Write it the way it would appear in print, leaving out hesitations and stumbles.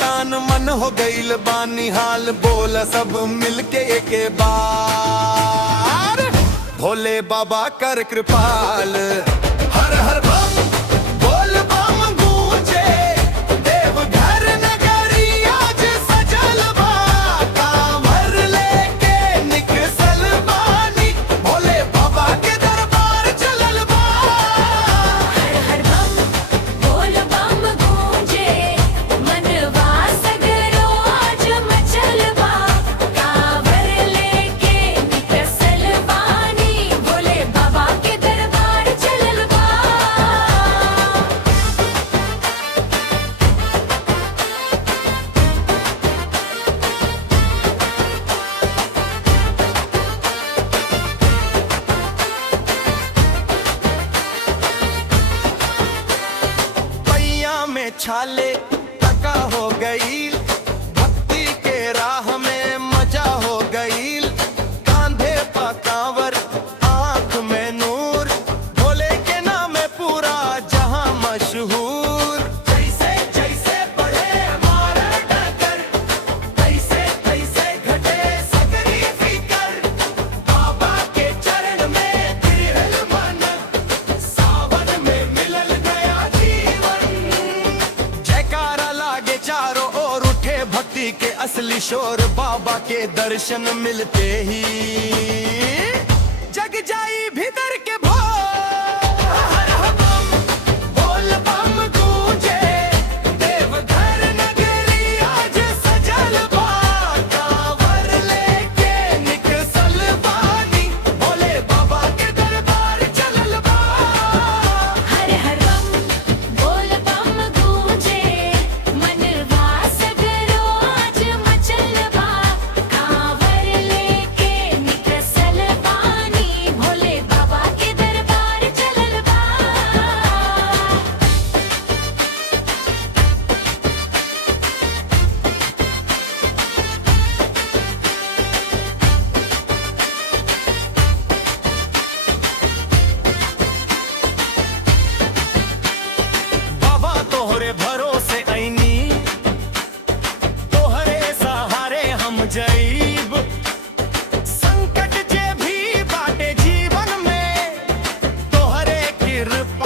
तान मन हो गईल बानी हाल, बोल सब मिलके एक बार, भोले बाबा कर कृपाल। हर हर बम बोल बम गूंजे, देवघर नगरी आज सजल बा, कांवर लेके निकसल बानी, भोले बाबा के दरबार चलल बा। हर हर बम बोल बम गूंजे, मनवा सगरो आज मचल बा, कांवर लेके निकसल बानी, भोले बाबा के दरबार चलल बा। पैया में छाले टका हो गईल, भक्ति के राह में मजा हो गईल, कांधे पा कांवर आंख में नूर, भोले के नाम है पूरा जहां मशहूर। जैसे जैसे बढ़े हमारा डगर, तैसे तैसे घटे सगरी फिकर, बाबा के चरण में तिरहल मन, सावन में मिलल गया जीवन। जयकारा लागे चारों ओर उठे भक्ति के असली शोर, बाबा के दर्शन मिलते ही जग जाई भीतर के भोर। हर हर बम बोल बम गूंजे, देवघर नगरी आज सजल बा, कांवर लेके निकसल बानी, भोले बाबा के दरबार चलल बा। हर हर बम बोल बम गूंजे, मनवा सगरो आज मचल बा, कांवर लेके निकसल बानी, भोले बाबा के दरबार चलल बा। बाबा तोहरे भरोसे ऐनी, तोहरे सहारे हम जईब, संकट जे भी बाटे जीवन में, तोहरे कृपा